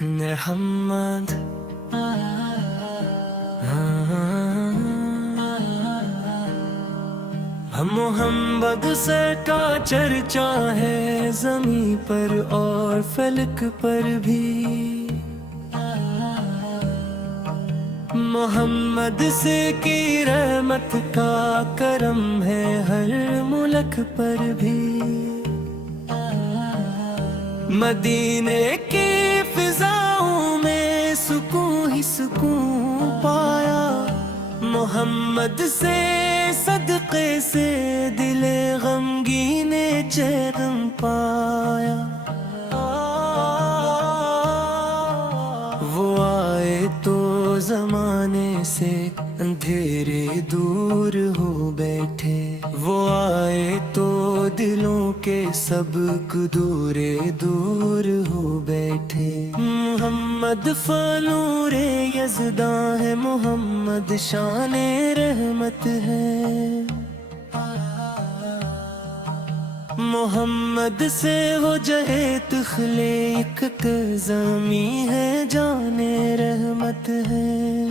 محمد محمد سے کا چرچا ہے زمین پر اور فلک پر بھی، محمد سے کی رحمت کا کرم ہے ہر ملک پر بھی، مدینے کی فضاؤں میں سکون ہی سکون پایا، محمد سے صدقے سے دل غمگین چین پایا، وہ آئے تو زمانے سے اندھیرے دور ہو بیٹھے، وہ آئے تو دلوں کے سبق دورے دور ہو بیٹھے، محمد فنور یزداں ہے، محمد شان رحمت ہے، محمد سے وہ جہے تخلیق زمیں ہے جان رحمت ہے،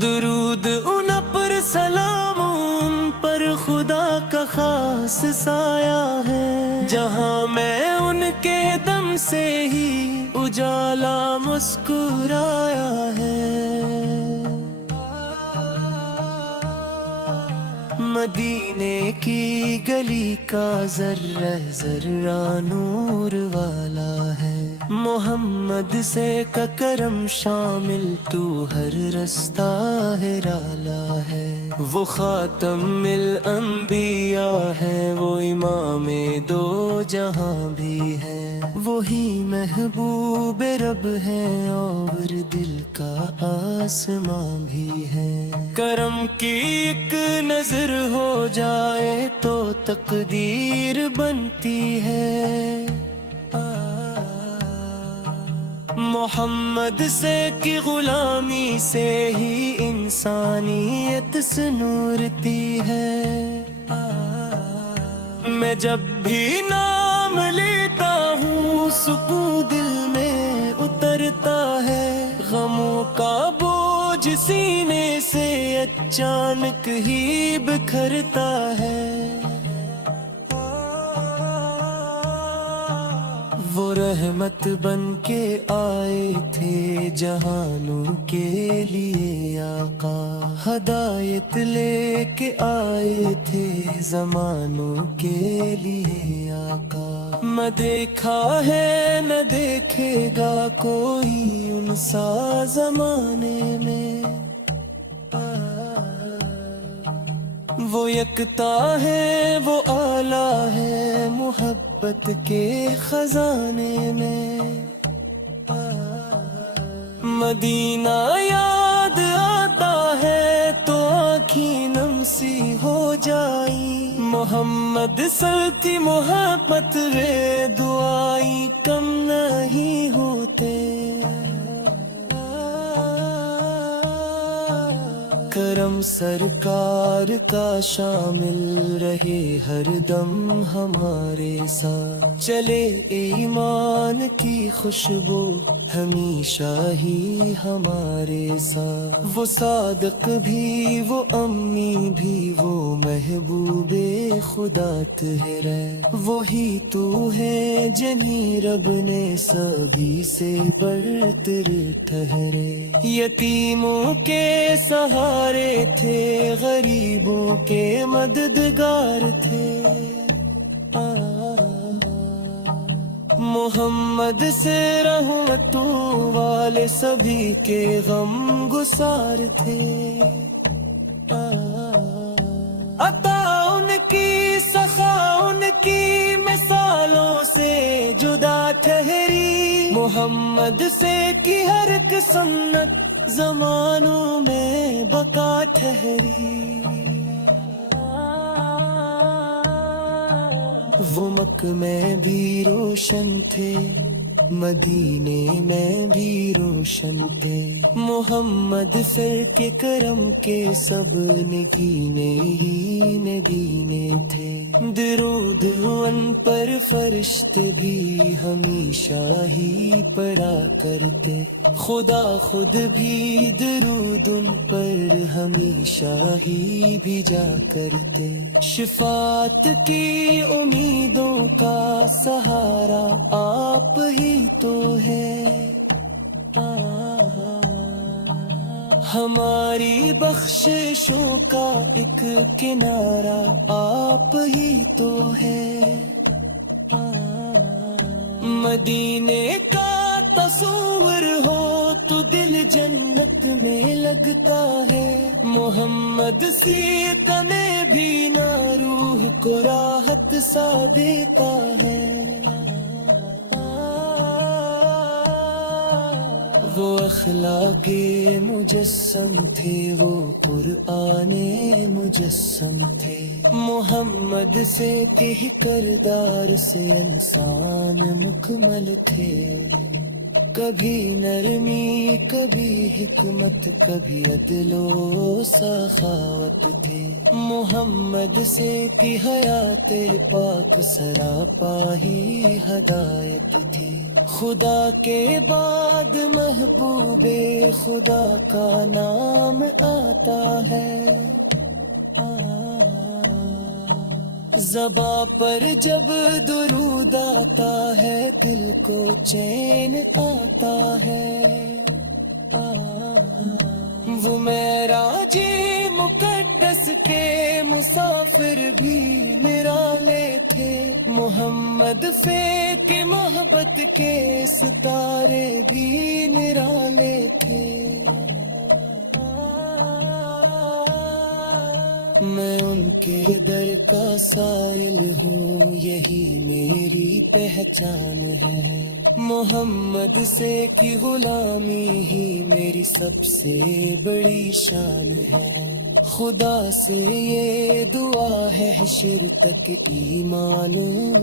درود ان پر سلام ان پر خدا کا خاص سایہ ہے، جہاں میں ان کے دم سے ہی اجالا مسکرایا ہے، مدینے کی گلی کا ذرہ ذرہ نور والا ہے، محمد سے کا کرم شامل تو ہر رستہ ہے رالا ہے، وہ خاتم الانبیاء ہے، وہ امام دو جہاں بھی ہے، وہی محبوب رب ہے اور دل کا آسماں بھی ہے، کرم کی ایک نظر ہو جائے تو تقدیر بنتی ہے، محمد سے کی غلامی سے ہی انسانیت سنورتی ہے، میں جب بھی نام لیتا ہوں سکون دل میں اترتا ہے، غموں کا بوجھ سینے سے اچانک ہی بکھرتا ہے، وہ رحمت بن کے آئے تھے جہانوں کے لیے آقا، ہدایت لے کے آئے تھے زمانوں کے لیے آقا، نہ دیکھا ہے نہ دیکھے گا کوئی ان سا زمانے میں، وہ یکتا ہے وہ اعلیٰ ہے محبت کے خزانے میں، مدینہ یاد آتا ہے تو آنکھیں نم سی ہو جائی، محمد سلتی محبت وے دعائی کم نہیں ہوتے، کرم سرکار کا شامل رہے ہر دم ہمارے ساتھ، چلے ایمان کی خوشبو ہمیشہ ہی ہمارے ساتھ، وہ صادق بھی وہ امی بھی وہ محبوب خدا تیرے، وہی تو ہے جنہیں رب نے سبھی سے برتر ٹھہرے، یتیموں کے سہارے تھے غریبوں کے مددگار تھے، محمد سے رحمتوں والے سبھی کے غم گسار تھے، عطا ان کی سخا ان کی مثالوں سے جدا ٹھہری، محمد سے کی ہر ایک سنت زمانوں میں بقا ٹھہری، وہ مکہ میں بھی روشن تھے مدینے میں بھی روشن تھے محمد سر کے کرم کے سب نگینے ہی نگینے تھے درود ان پر فرشتے بھی ہمیشہ ہی پڑھا کرتے خدا خود بھی درود ان پر ہمیشہ ہی بھیجا کرتے شفاعت کی امیدوں کا سہارا آپ ہی تو ہے ہماری بخششوں کا ایک کنارہ آپ ہی تو ہے مدینے کا تصور ہو تو دل جنت میں لگتا ہے محمد سی تنے بھی نہ روح کو راحت سا دیتا ہے وہ اخلاق مجسم تھے وہ قرآن مجسم تھے محمد سے کہ کردار سے انسان مکمل تھے کبھی نرمی کبھی حکمت کبھی عدل و سخاوت تھے محمد سے کی حیات پاک سراپا ہی ہدایت تھی خدا کے بعد محبوب خدا کا نام آتا ہے زباں پر جب درود آتا ہے دل کو چین آتا ہے وہ معراج مقدس کے مسافر بھی نرالے تھے محمد سے کی محبت کے ستارے بھی نرالے تھے میں ان کے در کا سائل ہوں یہی میری پہچان ہے محمد سے کی غلامی ہی میری سب سے بڑی شان ہے خدا سے یہ دعا ہے حشر تک ایمان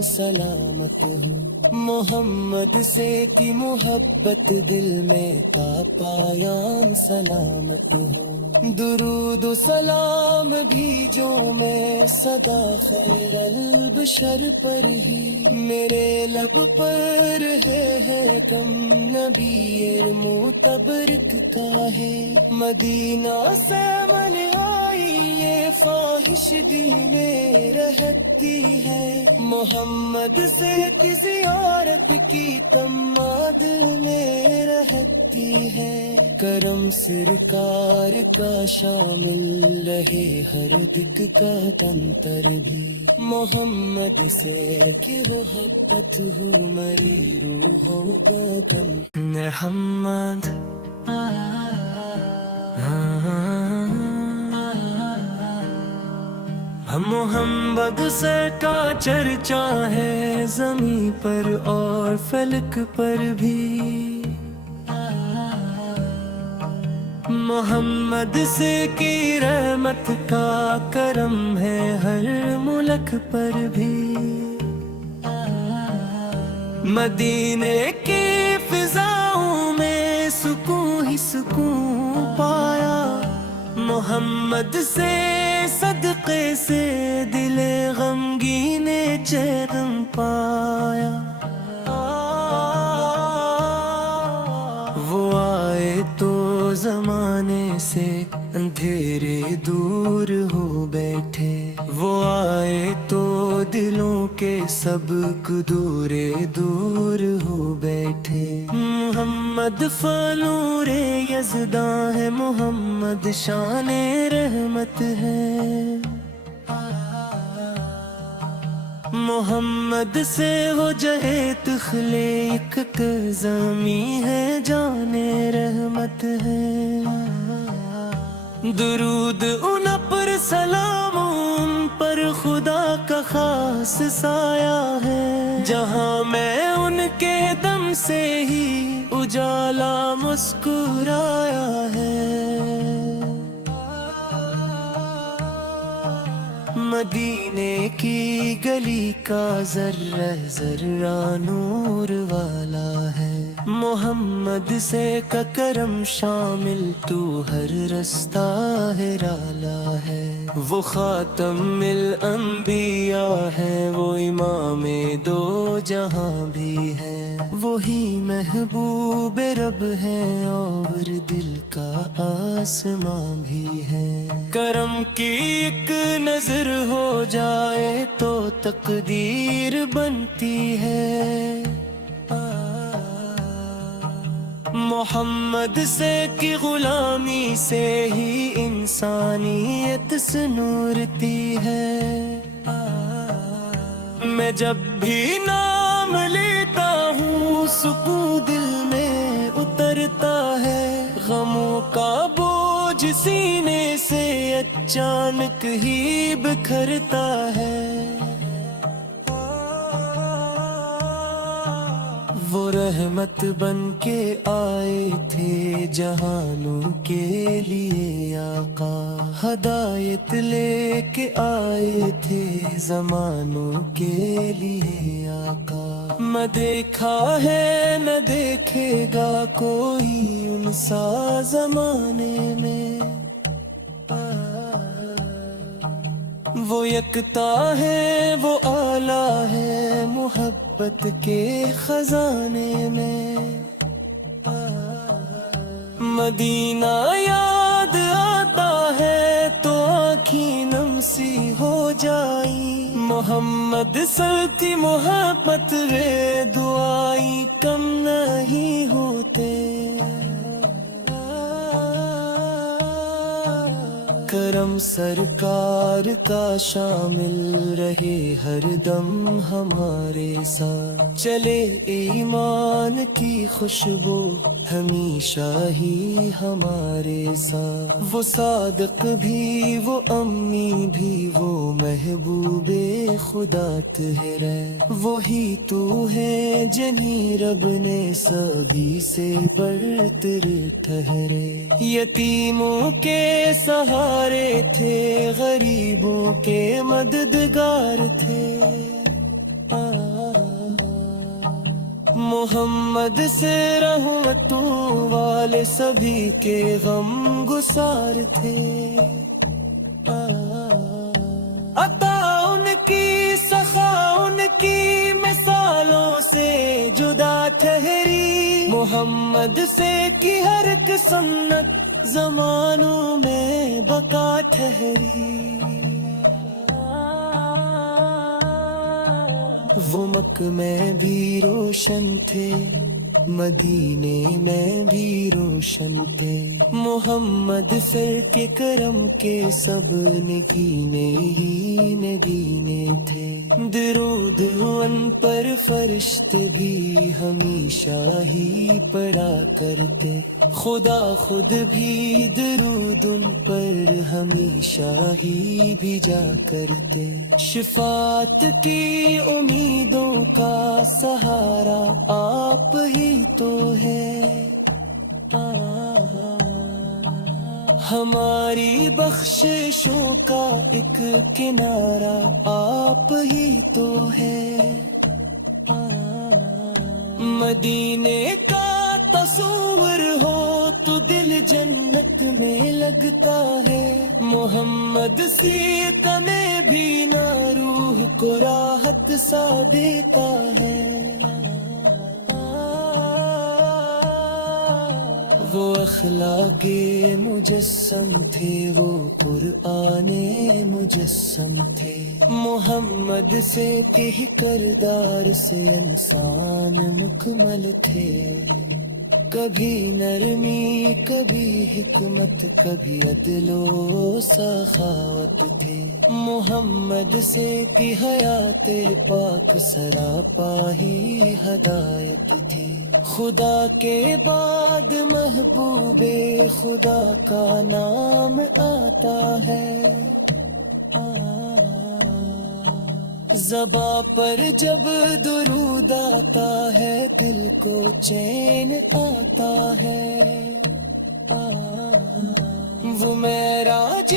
سلامت ہوں محمد سے کی محبت دل میں تا پایان سلامت ہوں درود و سلام بھی جو میں صدا خیر البشر پر ہی میرے لب پر ہے کم نبی معتبرک کا ہے مدینہ سے من آئی یہ خواہش دل میں رہتی ہے محمد سے کی زیارت کی تمنا دل میں رہتی ہے کرم سرکار کا شامل رہے ہر دک کا تنتر بھی محمد سے کی محبت ہو مری روح گم محمد محمد سے کا چرچا ہے زمین پر اور فلک پر بھی محمد سے کی رحمت کا کرم ہے ہر ملک پر بھی مدینے کی فضاؤں میں سکون ہی سکون پایا محمد سے صدقے سے دل غمگین چین پایا وہ آئے تو زمانے سے اندھیرے دور ہو بیٹھے وہ آئے تو دلوں کے سب دورے دور ہو بیٹھے محمد فنور یزداں ہے محمد شان رحمت ہے محمد سے ہو جائے تخلیق زمیں ہے جان رحمت ہے درود ان پر سلام ان پر خدا کا خاص سایہ ہے جہاں میں ان کے دم سے ہی اجالا مسکرایا ہے مدینے کی گلی کا ذرہ ذرہ نور والا ہے، محمد سے کا کرم شامل تو ہر رستہ ہے رالا ہے۔ وہ خاتم الانبیاء ہے، وہ امام دو جہاں بھی ہے، وہی محبوب رب ہے اور دل کا آسماں بھی ہے۔ کرم کی ایک نظر ہو جائے تو تقدیر بنتی ہے، محمد سے کی غلامی سے ہی انسانیت سنورتی ہے۔ میں جب بھی نام لیتا ہوں سکون دل میں اترتا ہے، غموں کا بوجھ سینے سے اچانک ہی بکھرتا ہے۔ وہ رحمت بن کے آئے تھے جہانوں کے لیے آقا، ہدایت لے کے آئے تھے زمانوں کے لیے آقا۔ نہ دیکھا ہے نہ دیکھے گا کوئی ان سا زمانے میں، وہ یکتا ہے وہ اعلیٰ ہے محبت کے خزانے میں۔ مدینہ یاد آتا ہے تو آنکھیں نم سی ہو جائی، محمد سلتی محبت وے دعائی کم نہیں ہوتے۔ کرم سرکار کا شامل رہے ہر دم ہمارے ساتھ، چلے ایمان کی خوشبو ہمیشہ ہی ہمارے ساتھ۔ وہ صادق بھی وہ امی بھی وہ محبوب خدا تہرے، وہی تو ہے جنہیں رب نے سبھی سے برتر ٹھہرے۔ یتیموں کے سہارے تھے غریبوں کے مددگار تھے، محمد سے رحمتوں والے سبھی کے غم گسار تھے۔ عطا ان کی سخا ان کی مثالوں سے جدا ٹھہری، محمد سے کی ہر ایک سنت زمانوں میں بقا ٹھہری۔ وہ مکہ میں بھی روشن تھے، مدینے میں بھی روشن تھے، محمد سر کے کرم کے سب نگینے ہی نگینے تھے۔ درود ان پر فرشتے بھی ہمیشہ ہی پڑھا کرتے، خدا خود بھی درود ان پر ہمیشہ ہی بھیجا کرتے۔ شفاعت کی امیدوں کا سہارا آپ ہی تو ہے، ہماری بخششوں کا ایک کنارہ آپ ہی تو ہے۔ مدینے کا تصور ہو تو دل جنت میں لگتا ہے، محمد سی تنے بھی نہ روح کو راحت سا دیتا ہے۔ وہ اخلاق مجسم تھے، وہ قرآن مجسم تھے، محمد سے کہ کردار سے انسان مکمل تھے۔ کبھی نرمی کبھی حکمت کبھی عدل و سخاوت تھے، محمد سے کی حیات پاک سراپا ہی ہدایت تھی۔ خدا کے بعد محبوب خدا کا نام آتا ہے، زباں پر جب درود آتا ہے دل کو چین آتا ہے۔ وہ معراج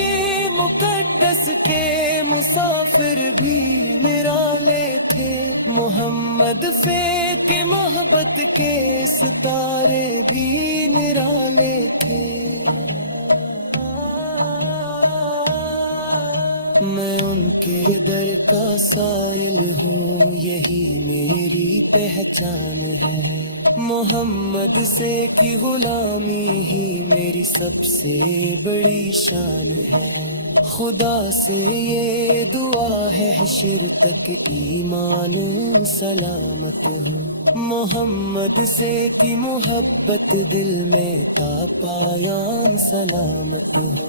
مقدس کے مسافر بھی نرالے تھے، محمد فیض کے محبت کے ستارے بھی نرالے تھے۔ میں ان کے در کا سائل ہوں، یہی میری پہچان ہے، محمد سے کی غلامی ہی میری سب سے بڑی شان ہے۔ خدا سے یہ دعا ہے حشر تک ایمان سلامت ہو، محمد سے کی محبت دل میں تا پایان سلامت ہو۔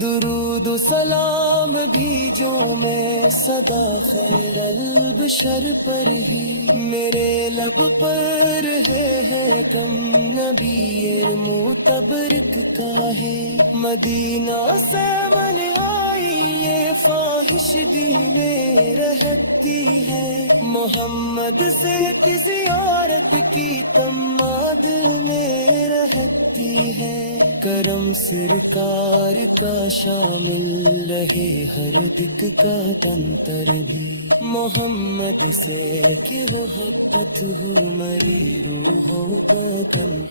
درود و سلام بھی جو میں صدا خیر البشر پر ہی، میرے لب پر ہے کم نبی معتبرک کا ہے۔ مدینہ سے من آئی یہ خواہش دل میں رہتی ہے، محمد سے کی زیارت کی تمنا دل میں رہتی ہے۔ کرم سرکار کا شامل رہے ہر دک کا تنتر بھی، محمد سے کہ محبت ہو مری روح و بدن۔